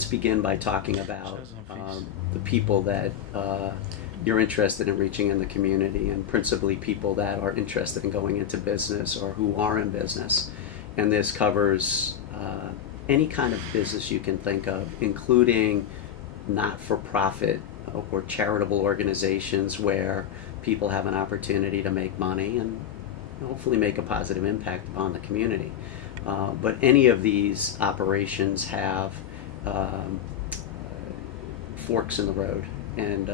let's begin by talking about the people that you're interested in reaching in the community, and principally people that are interested in going into business or who are in business. And this covers any kind of business you can think of, including not-for-profit or charitable organizations where people have an opportunity to make money and hopefully make a positive impact upon the community. But any of these operations have forks in the road, and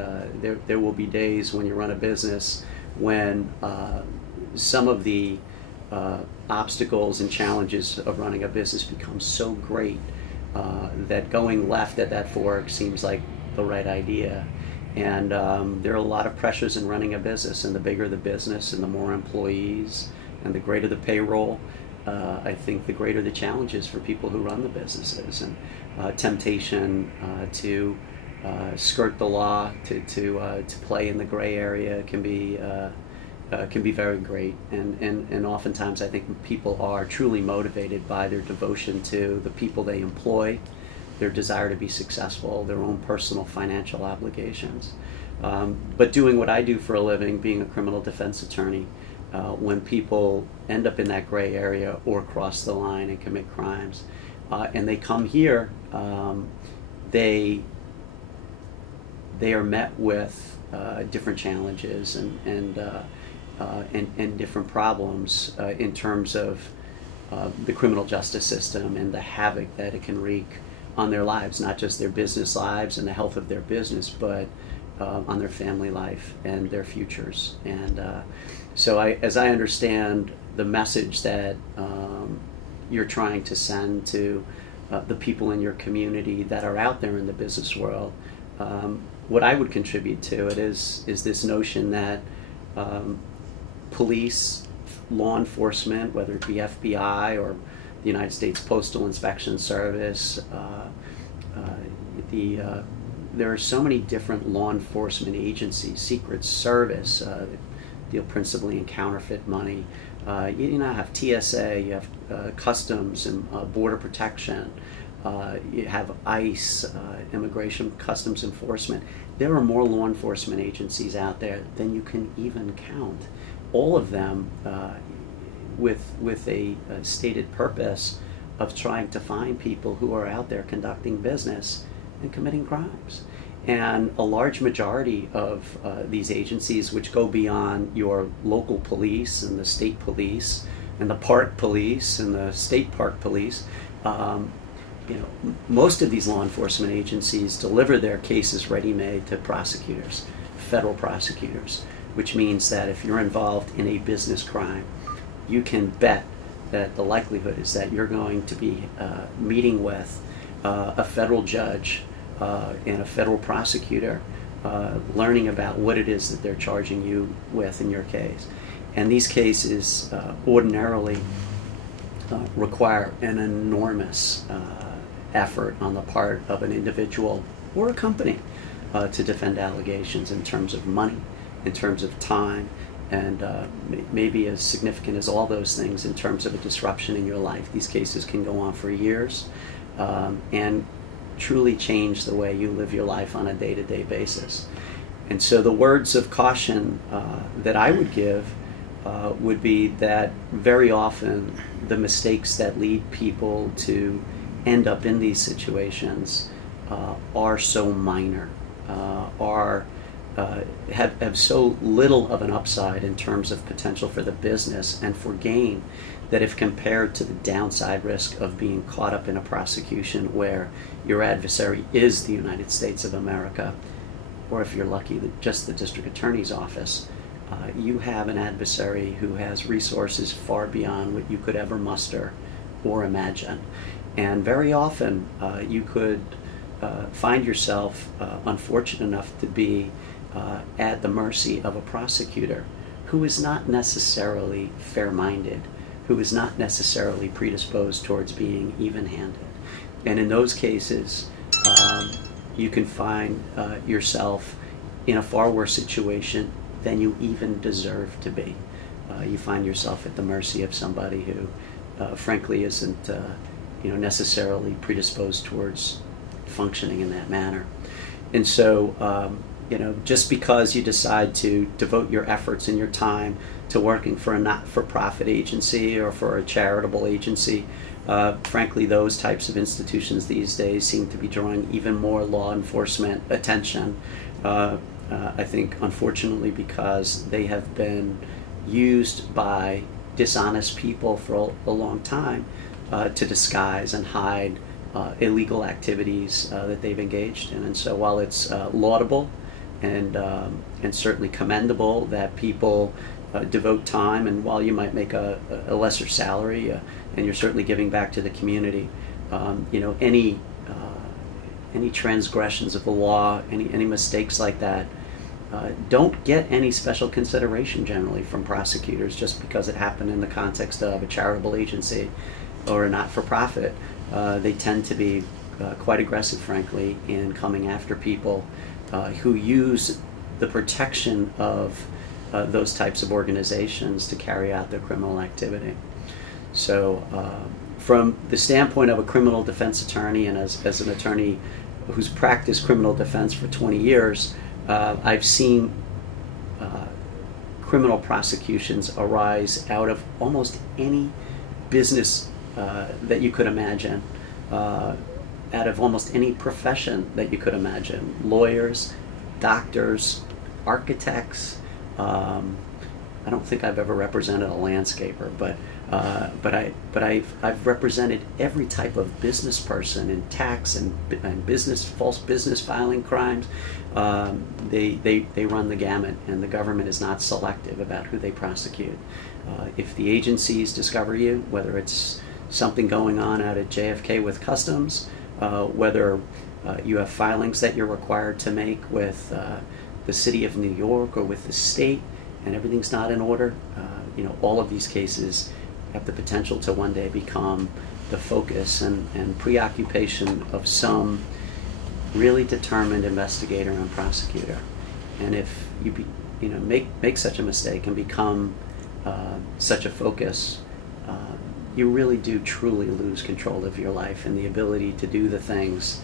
there will be days when you run a business when some of the obstacles and challenges of running a business become so great that going left at that fork seems like the right idea. And there are a lot of pressures in running a business, and the bigger the business and the more employees and the greater the payroll, I think the greater the challenges for people who run the businesses, and temptation to skirt the law, to play in the gray area can be very great. And oftentimes I think people are truly motivated by their devotion to the people they employ, their desire to be successful, their own personal financial obligations. But doing what I do for a living, being a criminal defense attorney, when people end up in that gray area or cross the line and commit crimes, and they come here, they are met with different challenges and different problems in terms of the criminal justice system and the havoc that it can wreak on their lives, not just their business lives and the health of their business, but on their family life and their futures. And so as I understand the message that you're trying to send to the people in your community that are out there in the business world, what I would contribute to it is this notion that police, law enforcement, whether it be FBI or the United States Postal Inspection Service, there are so many different law enforcement agencies, Secret Service, deal principally in counterfeit money. You now have TSA, you have Customs and Border Protection, you have ICE, Immigration Customs Enforcement. There are more law enforcement agencies out there than you can even count. All of them with a stated purpose of trying to find people who are out there conducting business and committing crimes. And a large majority of these agencies, which go beyond your local police and the state police and the park police and the state park police, most of these law enforcement agencies deliver their cases ready-made to prosecutors, federal prosecutors, which means that if you're involved in a business crime, you can bet that the likelihood is that you're going to be meeting with a federal judge and a federal prosecutor, learning about what it is that they're charging you with in your case. And these cases ordinarily require an enormous effort on the part of an individual or a company to defend allegations in terms of money, in terms of time, and maybe as significant as all those things in terms of a disruption in your life. These cases can go on for years and truly change the way you live your life on a day-to-day basis. And so the words of caution that I would give would be that very often the mistakes that lead people to end up in these situations are so minor, have so little of an upside in terms of potential for the business and for gain, that if compared to the downside risk of being caught up in a prosecution where your adversary is the United States of America, or if you're lucky, just the district attorney's office, you have an adversary who has resources far beyond what you could ever muster or imagine. And very often you could find yourself unfortunate enough to be at the mercy of a prosecutor who is not necessarily fair-minded, who is not necessarily predisposed towards being even-handed. And in those cases, you can find yourself in a far worse situation than you even deserve to be. You find yourself at the mercy of somebody who, frankly, isn't necessarily predisposed towards functioning in that manner. And so, just because you decide to devote your efforts and your time to working for a not-for-profit agency or for a charitable agency, frankly, those types of institutions these days seem to be drawing even more law enforcement attention. I think, unfortunately, because they have been used by dishonest people for a long time to disguise and hide illegal activities that they've engaged in. And so while it's laudable and certainly commendable that people devote time, and while you might make a lesser salary and you're certainly giving back to the community, any transgressions of the law, any mistakes like that, don't get any special consideration generally from prosecutors just because it happened in the context of a charitable agency or a not-for-profit. They tend to be quite aggressive, frankly, in coming after people who use the protection of those types of organizations to carry out their criminal activity. So from the standpoint of a criminal defense attorney, and as an attorney who's practiced criminal defense for 20 years, I've seen criminal prosecutions arise out of almost any business that you could imagine, out of almost any profession that you could imagine. Lawyers, doctors, architects. I don't think I've ever represented a landscaper, but I've represented every type of business person in tax and false business filing crimes. They run the gamut, and the government is not selective about who they prosecute. If the agencies discover you, whether it's something going on out at JFK with Customs, whether you have filings that you're required to make with the city of New York or with the state, and everything's not in order, all of these cases have the potential to one day become the focus and preoccupation of some really determined investigator and prosecutor. And if you make such a mistake and become such a focus, you really do truly lose control of your life and the ability to do the things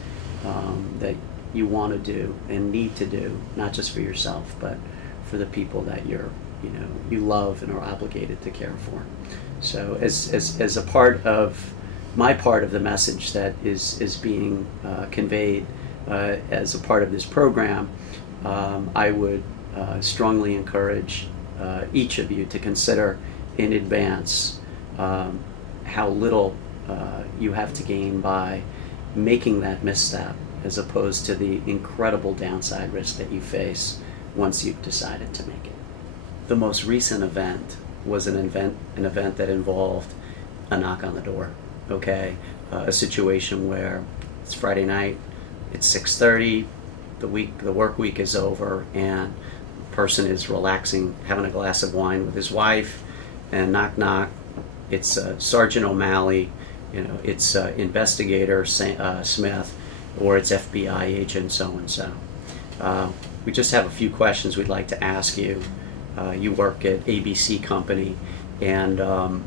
that you want to do and need to do, not just for yourself, but for the people that you love and are obligated to care for. So as a part of my part of the message that is being conveyed as a part of this program, I would strongly encourage each of you to consider in advance how little you have to gain by making that misstep, as opposed to the incredible downside risk that you face once you've decided to make it. The most recent event was an event that involved a knock on the door, okay? A situation where it's Friday night, it's 6:30, the work week is over, and the person is relaxing, having a glass of wine with his wife, and knock knock, it's Sergeant O'Malley, it's investigator Smith, or it's FBI agent so-and-so. We just have a few questions we'd like to ask you. You work at ABC Company, and I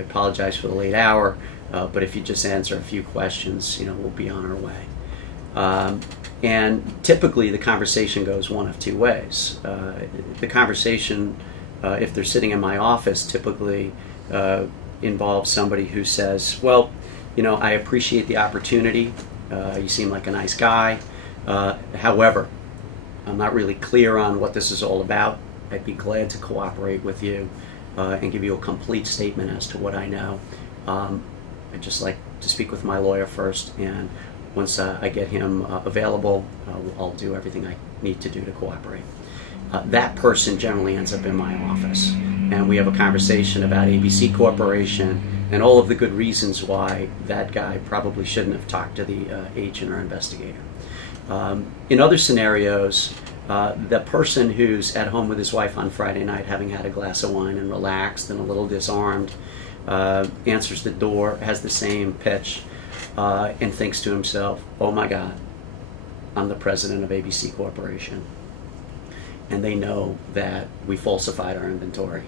apologize for the late hour, but if you just answer a few questions, we'll be on our way. And typically the conversation goes one of two ways. The conversation, if they're sitting in my office, typically involves somebody who says, well, I appreciate the opportunity. You seem like a nice guy. However, I'm not really clear on what this is all about. I'd be glad to cooperate with you and give you a complete statement as to what I know. I'd just like to speak with my lawyer first, and once I get him available, I'll do everything I need to do to cooperate. That person generally ends up in my office, and we have a conversation about ABC Corporation and all of the good reasons why that guy probably shouldn't have talked to the agent or investigator. In other scenarios, the person who's at home with his wife on Friday night, having had a glass of wine and relaxed and a little disarmed, answers the door, has the same pitch, and thinks to himself, oh my God, I'm the president of ABC Corporation. And they know that we falsified our inventory.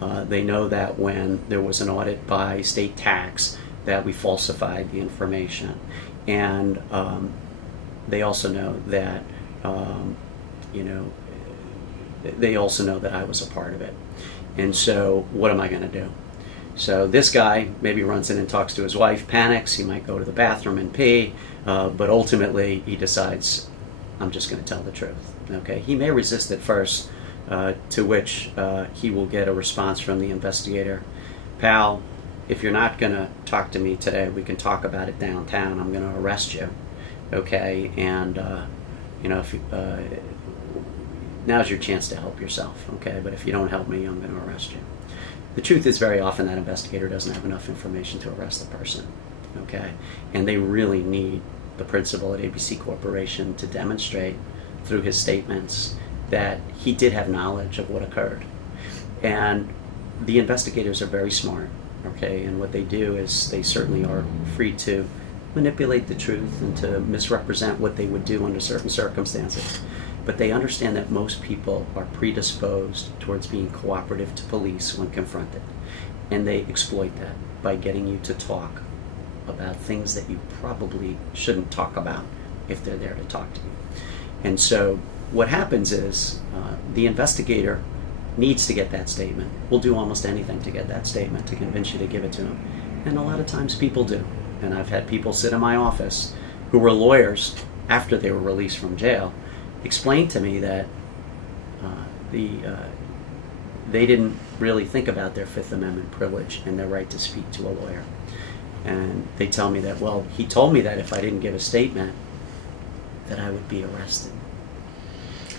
They know that when there was an audit by state tax, that we falsified the information. And they also know that, you know, they also know that I was a part of it. And so what am I going to do? So this guy maybe runs in and talks to his wife, panics, he might go to the bathroom and pee, but ultimately he decides, I'm just going to tell the truth. Okay, he may resist at first, to which he will get a response from the investigator. Pal, if you're not going to talk to me today, we can talk about it downtown. I'm going to arrest you. Okay, and you know, if now's your chance to help yourself. Okay, but if you don't help me, I'm going to arrest you. The truth is, very often that investigator doesn't have enough information to arrest the person. Okay, and they really need the principal at ABC Corporation to demonstrate through his statements that he did have knowledge of what occurred. And the investigators are very smart, okay, and what they do is they certainly are free to manipulate the truth and to misrepresent what they would do under certain circumstances. But they understand that most people are predisposed towards being cooperative to police when confronted. And they exploit that by getting you to talk about things that you probably shouldn't talk about if they're there to talk to you. And so what happens is the investigator needs to get that statement. Will do almost anything to get that statement, to convince you to give it to him. And a lot of times people do. And I've had people sit in my office who were lawyers after they were released from jail explain to me that they didn't really think about their Fifth Amendment privilege and their right to speak to a lawyer. And they tell me that, well, he told me that if I didn't give a statement, that I would be arrested.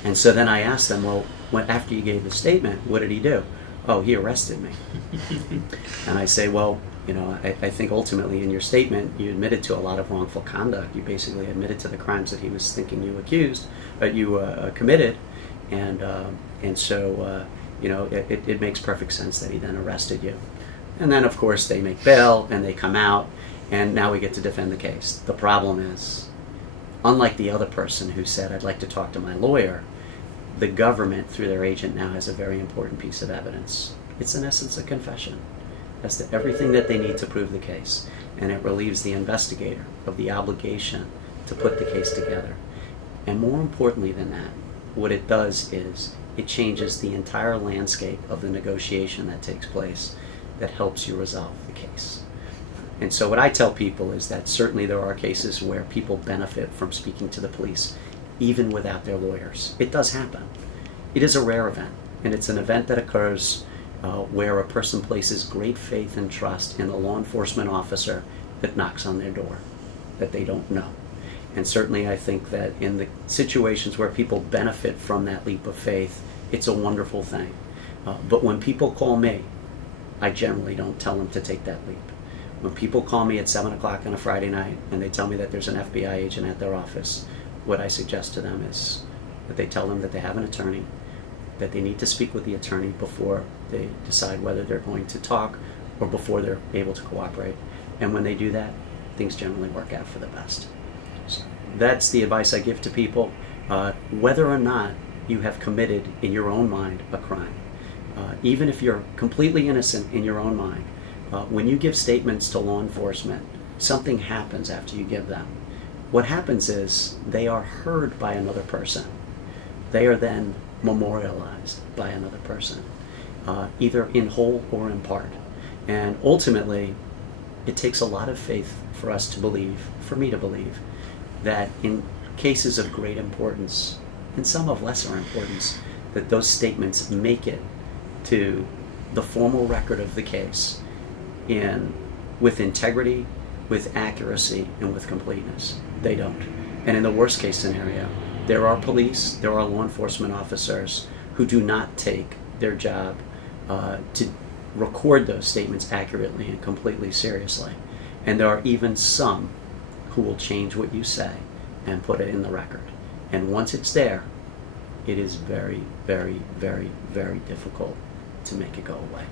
And so then I asked them, well, after you gave the statement, what did he do? Oh, he arrested me. And I say, well, you know, I think ultimately in your statement you admitted to a lot of wrongful conduct. You basically admitted to the crimes that he was thinking you committed, and so you know, it makes perfect sense that he then arrested you. And then of course they make bail and they come out, and now we get to defend the case. The problem is, unlike the other person who said, I'd like to talk to my lawyer, the government through their agent now has a very important piece of evidence. It's in essence a confession as to everything that they need to prove the case, and it relieves the investigator of the obligation to put the case together. And more importantly than that, what it does is it changes the entire landscape of the negotiation that takes place that helps you resolve the case. And so what I tell people is that certainly there are cases where people benefit from speaking to the police even without their lawyers. It does happen. It is a rare event, and it's an event that occurs where a person places great faith and trust in the law enforcement officer that knocks on their door, that they don't know. And certainly I think that in the situations where people benefit from that leap of faith, it's a wonderful thing. But when people call me, I generally don't tell them to take that leap. When people call me at 7 o'clock on a Friday night and they tell me that there's an FBI agent at their office, what I suggest to them is that they tell them that they have an attorney, that they need to speak with the attorney before they decide whether they're going to talk or before they're able to cooperate. And when they do that, things generally work out for the best. So that's the advice I give to people, whether or not you have committed in your own mind a crime. Even if you're completely innocent in your own mind, when you give statements to law enforcement, something happens after you give them. What happens is they are heard by another person. They are then memorialized by another person, either in whole or in part. And ultimately, it takes a lot of faith for us to believe, for me to believe, that in cases of great importance, and some of lesser importance, that those statements make it to the formal record of the case with integrity, with accuracy, and with completeness. They don't. And in the worst case scenario, there are police, there are law enforcement officers who do not take their job to record those statements accurately and completely seriously. And there are even some who will change what you say and put it in the record. And once it's there, it is very, very, very, very difficult to make it go away.